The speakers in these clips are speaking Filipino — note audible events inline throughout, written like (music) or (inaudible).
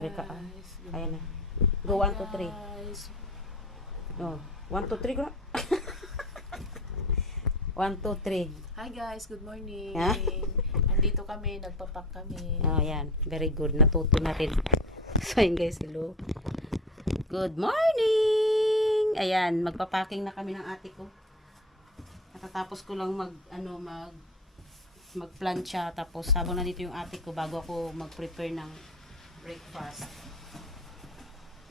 Rika, ah. Ayan na. Go, 1, 2, 3. Guys, No. 1, 2, 3 ko. 1, 2, 3. Hi guys, good morning. Ha? Andito kami, nagpapak kami. Oh, yan. Very good. Natuto na rin. (laughs) So, yun guys, hello. Good morning! Ayan, magpapaking na kami ng ate ko. Natatapos ko lang mag, ano, mag, magplancha. Tapos, habang nandito yung ate ko, bago ako mag-prepare ng breakfast,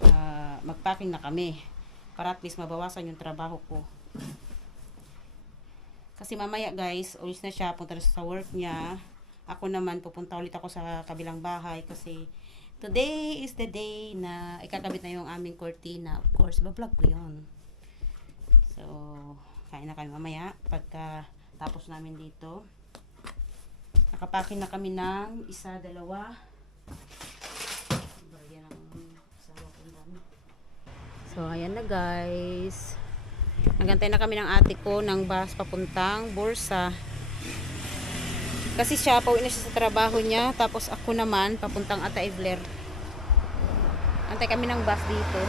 ah, magpacking na kami. Para at least mabawasan yung trabaho ko. Kasi mamaya guys, ulis na siya, punta na sa work niya. Ako naman, pupunta ulit ako sa kabilang bahay kasi today is the day na ikakabit na yung aming cortina. Of course, bablog ko yun. So, kain na kami mamaya pagka tapos namin dito. Nakapakin na kami ng isa, dalawa. Barya ng asawa ko ang dami. So, ayan na guys. Nagantay na kami ng ate ko ng bus papuntang Bursa. Kasi siya, pauwi na siya sa trabaho niya. Tapos ako naman, papuntang Ata Ivler. Antay kami ng bus dito.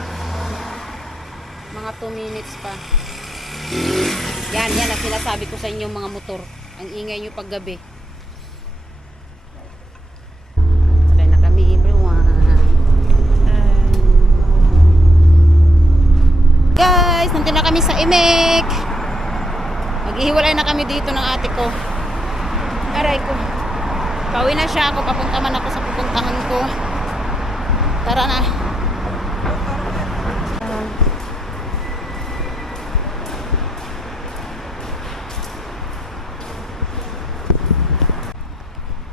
Mga 2 minutes pa. Yan, yan ang sinasabi ko sa inyo mga motor. Ang ingay nyo paggabi. Kami sa Imek. Maghihiwalay na kami dito ng ate ko. Aray ko. Pauwi na siya ako. Papunta man ako sa pupuntahan ko. Tara na.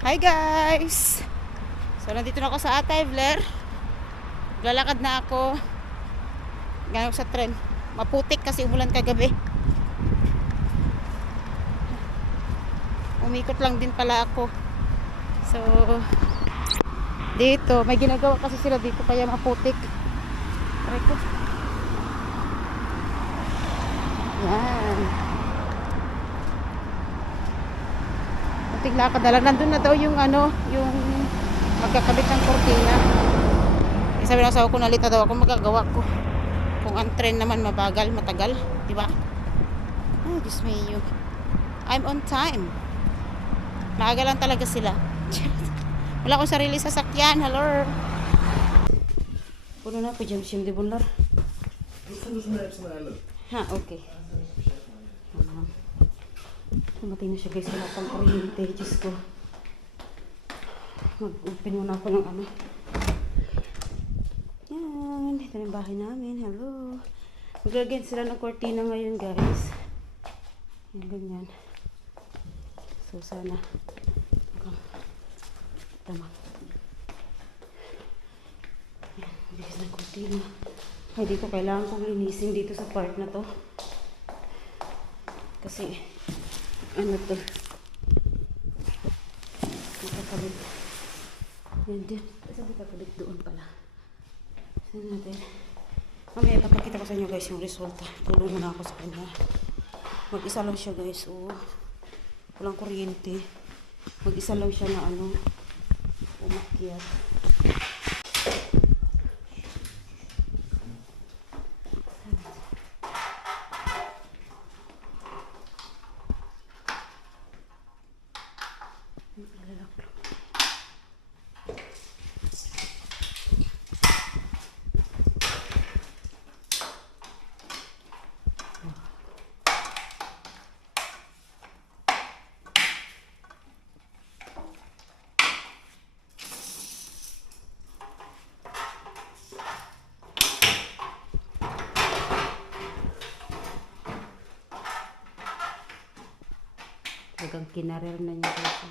Hi guys! So, nandito na ako sa Atayvler. Lalakad na ako. Ganyan sa tren. Maputik kasi umulan kagabi. Umikot lang din pala ako. So, dito, may ginagawa kasi sila dito kaya maputik. Try ko. Yan. Putik lakad na. Nandun na daw yung ano, yung magkakabit ng kortina. Eh, sabi ng asawa ko, nalita daw ako, magagawa ko. Kung ang tren naman mabagal, matagal, di ba? Ay, Diyos me you. I'm on time. Maaga lang talaga sila. (laughs) Wala akong sarili sasakyan. Hello. Puno na po dyan, Sim de Bular. Ha, okay. Um, Tumatay na siya guys. Wala pang kuryente. Diyos ko. Mag-open muna ako ng ano. Yan. Ito na bahay namin. Hello. Maglagyan sila ng kortina ngayon guys. Yan, ganyan. So, sana. Tama. Yan, bilis ng kortina. Ay, dito kailangan kong linisin dito sa part na to. Kasi, ano to? Makakabit. Yan din. Saan makakabit doon pala? Saan natin? Mamaya papakita ko sa inyo guys yung resulta. Tulong muna ako sa kanya. Mag-isa lang siya guys. Oo. Walang kuryente. Mag-isa lang siya na ano. Umakyat. Talagang kinarer na niya kasi.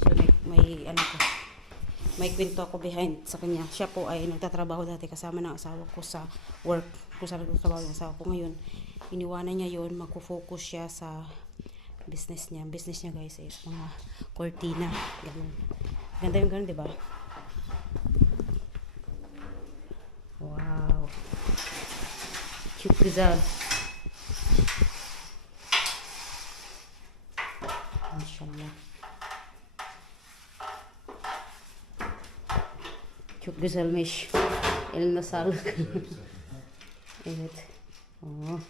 Siya may, may ano ko. May kwento ako behind sa kanya. Siya po ay nagtatrabaho dati kasama ng asawa ko sa work. Kung saan nagtatrabaho ng asawa ko ngayon. Iniwanan niya yon Magpo-focus siya sa business niya. Business niya guys is mga cortina. Ganun. Ganda yung ganun, di ba? Wow. Cute result. Çok güzelmiş. Eline sağlık. evet. Oo.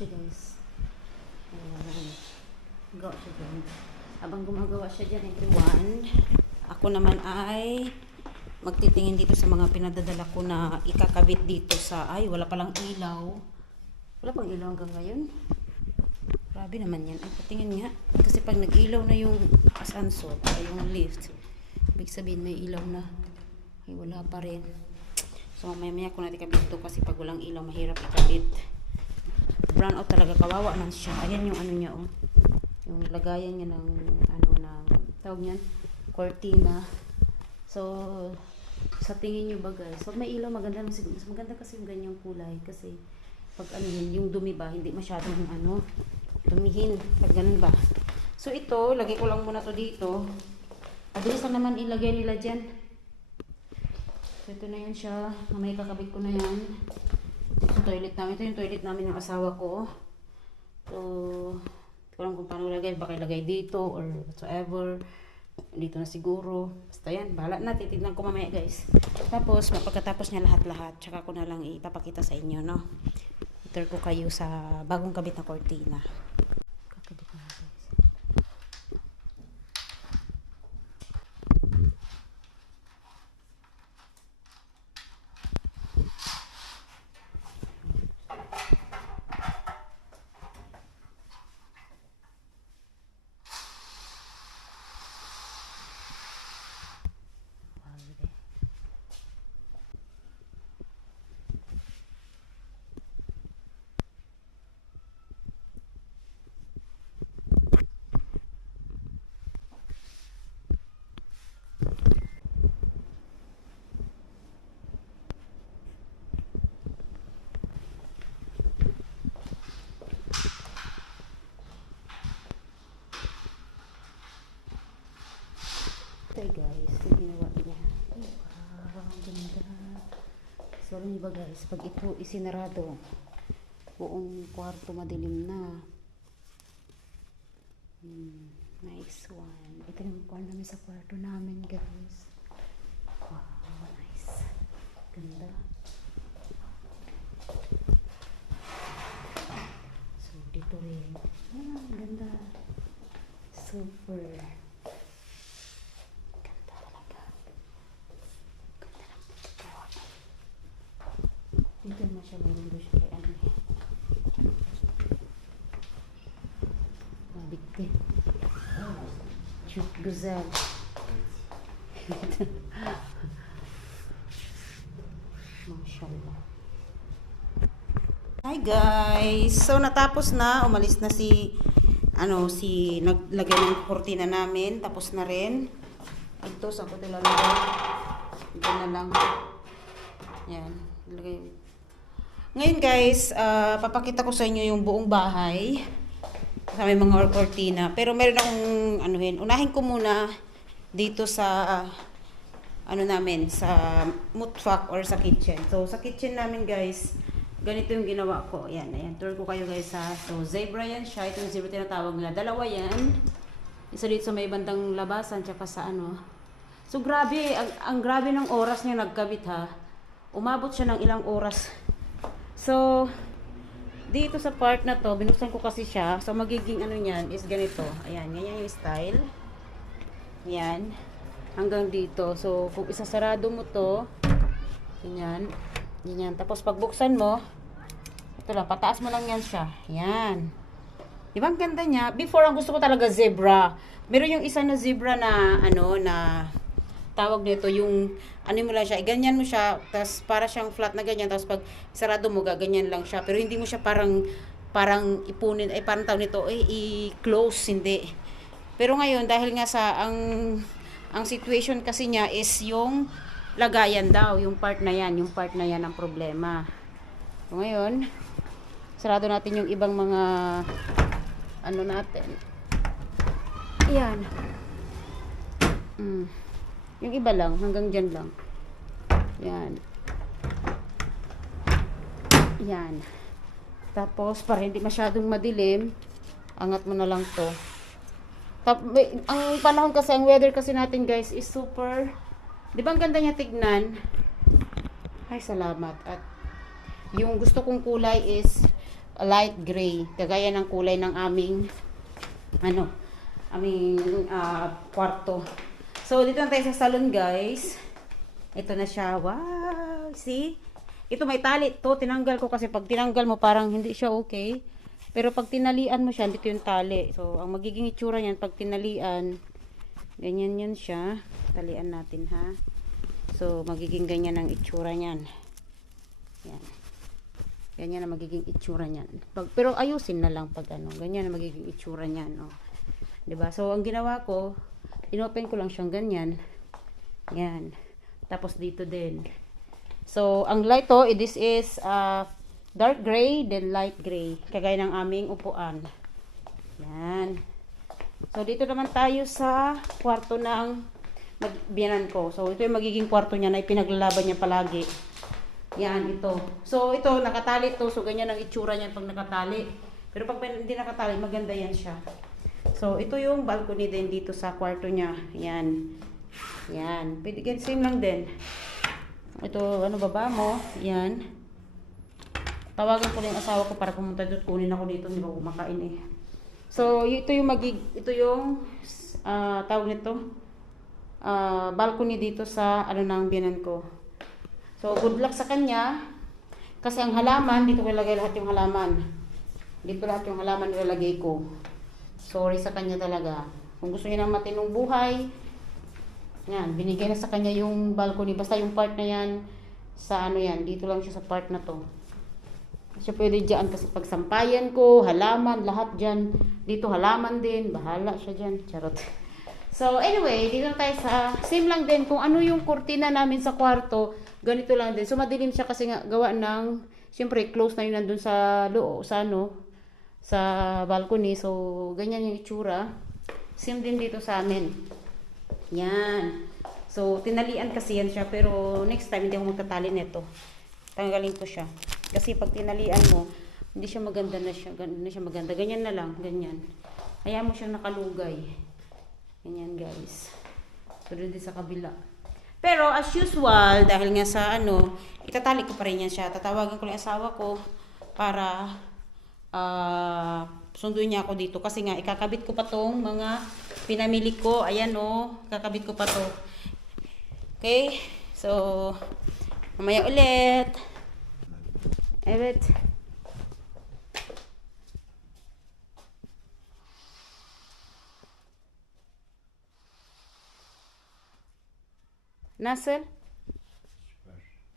Siya guys? Ayan. Gawa siya dyan. Habang gumagawa siya dyan everyone, ako naman ay magtitingin dito sa mga pinadadala ko na ikakabit dito sa, ay wala palang ilaw. Wala pang ilaw hanggang ngayon. Grabe naman yan. Ay, patingin nga. Kasi pag nag-ilaw na yung asansor, yung lift, ibig sabihin may ilaw na. Ay, wala pa rin. So, mamaya ko natin kabit ito kasi pag walang ilaw, mahirap ikabit. Brown out talaga, kawawa man siya. Ayan yung ano niya, oh. Yung lagayan niya ng, ano, ng, tawag niyan, cortina. So, sa tingin niyo ba guys, pag may ilaw, maganda mas, mas maganda kasi yung ganyang kulay. Kasi, pag ano yun, yung dumi ba, hindi masyadong ano, dumihin. Pag ganun ba. So, ito, lagay ko lang muna to dito. Mabilis lang naman ilagay nila dyan. So, ito na yan siya. Mamaya kakabit ko na yan. Ito toilet namin. Ito yung toilet namin ng asawa ko. So, ko alam kung paano ilagay. Baka ilagay dito or whatsoever. Dito na siguro. Basta yan. Bahala na. Titignan ko mamaya guys. Tapos, pagkatapos niya lahat-lahat, tsaka ko na lang ipapakita sa inyo, no? Iter ko kayo sa bagong kabit na cortina. Kakabit na guys. Padre. Ito guys, yung ginawa niya. Wow, ang ganda. Niyo ba guys, pag ito isinarado, buong kwarto madilim na. Hmm, nice one. Ito yung kwarto namin sa kwarto namin guys. Wow, nice. Ganda. So, dito rin. Ah, ganda. Super. Ganda talaga. Ganda ng pagkakawa. Dito na siya, mayroon doon siya kay ano eh. Mabigti. Cute güzel. Mashallah. Hi guys! So natapos na, umalis na si ano si naglagay ng kurtina namin, tapos na rin. Ito sa ko lalagay. Ito na lang. Yan, lagay. Ngayon guys, ah, papakita ko sa inyo yung buong bahay. Sa may mga kurtina. Pero meron akong anuhin. Unahin ko muna dito sa ah, ano namin sa mutfak or sa kitchen. So sa kitchen namin guys, ganito yung ginawa ko. Ayan, ayan. Tour ko kayo guys ha. So zebra yan siya. Ito yung zebra tinatawag nila. Dalawa yan. Isa dito sa may bandang labasan tsaka sa ano. So grabe, ang, ang grabe ng oras niya nagkabit ha. Umabot siya ng ilang oras. So, Dito sa part na to, binuksan ko kasi siya. So, magiging ano niyan is ganito. Ayan, ganyan yung style. Ayan. Hanggang dito. So, kung isasarado mo to, ganyan. Ganyan. Tapos, pagbuksan mo, ito lang, pataas mo lang yan siya. Yan. Di ba ang ganda niya? Before, ang gusto ko talaga zebra. Meron yung isa na zebra na, ano, na tawag nito, yung, ano mo lang siya, eh, ganyan mo siya, tapos para siyang flat na ganyan, tapos pag sarado mo, gaganyan lang siya. Pero hindi mo siya parang, parang ipunin, ay parang tawag nito, eh, i-close, hindi. Pero ngayon, dahil nga sa, ang, ang situation kasi niya is yung lagayan daw, yung part na yan, yung part na yan ang problema. So, ngayon, sarado natin yung ibang mga ano natin. Yan. Mm. Yung iba lang, hanggang dyan lang. Yan. Yan. Tapos, para hindi masyadong madilim, angat mo na lang to. Tap, may- ang panahon kasi, ang weather kasi natin guys is super, di ba ang ganda niya tignan? Ay, salamat. At yung gusto kong kulay is light gray. Kagaya ng kulay ng aming, ano, aming ah, kwarto. So, dito na tayo sa salon, guys. Ito na siya. Wow! See? Ito may tali to. Tinanggal ko kasi pag tinanggal mo, parang hindi siya okay. Pero pag tinalian mo siya, dito yung tali. So, ang magiging itsura niyan, pag tinalian, ganyan yan siya. Talian natin, ha? So, magiging ganyan ang itsura niyan. Yan. Ganyan na magiging itsura niyan. Pag, pero ayusin na lang pag ano. Ganyan na magiging itsura niyan. Oh. 'Di ba So, ang ginawa ko, inopen ko lang siyang ganyan. Yan. Tapos dito din. So, ang light to, eh, this is uh, dark gray, then light gray. Kagaya ng aming upuan. Yan. So, dito naman tayo sa kwarto ng biyanan ko. So, ito yung magiging kwarto niya na ipinaglalaban niya palagi. Yan, ito. So, ito, nakatali to. So, ganyan ang itsura niya pag nakatali. Pero pag hindi nakatali, maganda yan siya. So, ito yung balcony din dito sa kwarto niya. Yan. Yan. Pwede, ganyan, same lang din. Ito, ano baba mo? Yan. Tawagan ko lang asawa ko para pumunta doon. Kunin ako dito. Hindi ba kumakain eh. So, ito yung magig... Ito yung... ah tawag nito. ah balcony dito sa ano nang biyanan ko. So, good luck sa kanya. Kasi ang halaman, dito ko ilagay lahat yung halaman. Dito lahat yung halaman ilalagay ko. Sorry sa kanya talaga. Kung gusto niya ng matinong buhay, yan, binigay na sa kanya yung balcony. Basta yung part na yan, sa ano yan, dito lang siya sa part na to. Siya pwede dyan kasi pagsampayan ko, halaman, lahat dyan. Dito halaman din, bahala siya dyan. Charot. (laughs) So anyway, dito tayo sa, same lang din, kung ano yung kurtina namin sa kwarto, ganito lang din. So madilim siya kasi nga gawa ng, siyempre close na yun nandun sa loo, sa ano, sa balcony. So ganyan yung itsura. Same din dito sa amin. Yan. So, tinalian kasi yan siya. Pero, next time, hindi ako magtatali nito. Tanggalin ko siya. Kasi pag tinalian mo, hindi siya maganda na siya. Gan- Hindi siya maganda. Ganyan na lang. Ganyan. Hayaan mo siyang nakalugay. Ganyan, guys. Doon din sa kabila. Pero, as usual, dahil nga sa ano, itatali ko pa rin yan siya. Tatawagin ko lang asawa ko para ah sunduin niya ako dito. Kasi nga, ikakabit ko pa tong mga pinamili ko. Ayan o, kakabit ko pa to. Okay? So, mamaya ulit. Evet. Nasıl?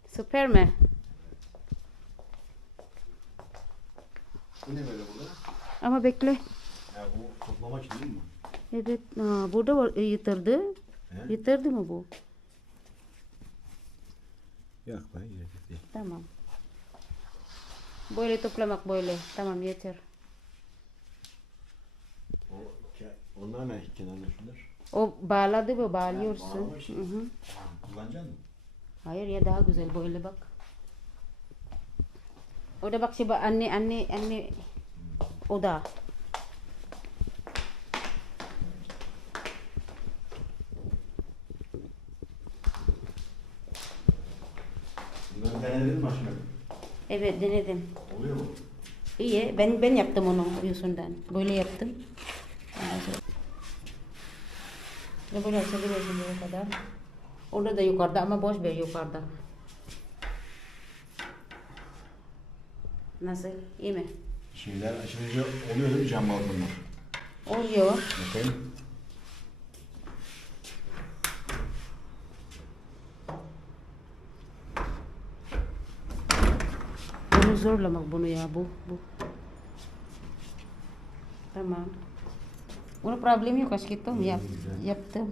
Süper mi? Bu ne böyle burada? Ama bekle. Ya bu toplamaç değil mi? Evet. Ha, burada var, e, yitirdi. He? Yitirdi mi bu? Yok be değil. Tamam. Böyle toplamak böyle. Tamam yeter. O, onlar ne kenarda şunlar? O bağladı mı bağlıyorsun. Ha. Hı hı. Kullanacaksın mı? Hayır ya daha güzel böyle bak. O da bak siya anne anne anne o da. Bunları denedin mi başına? Evet denedim. Oluyor mu? İyi. Ben ben yaptım onu yüzünden. Böyle yaptım. Ve böyle açabiliyorsun buraya kadar. Orada da yukarıda ama boş ver yukarıda. Nasıl? İyi mi? Şeyler açılınca oluyor değil mi cam balkonlar? Oluyor. Bakayım. Bunu zorlamak bunu ya bu. bu. Tamam. Una problem yok aşkım. Yap, yaptım.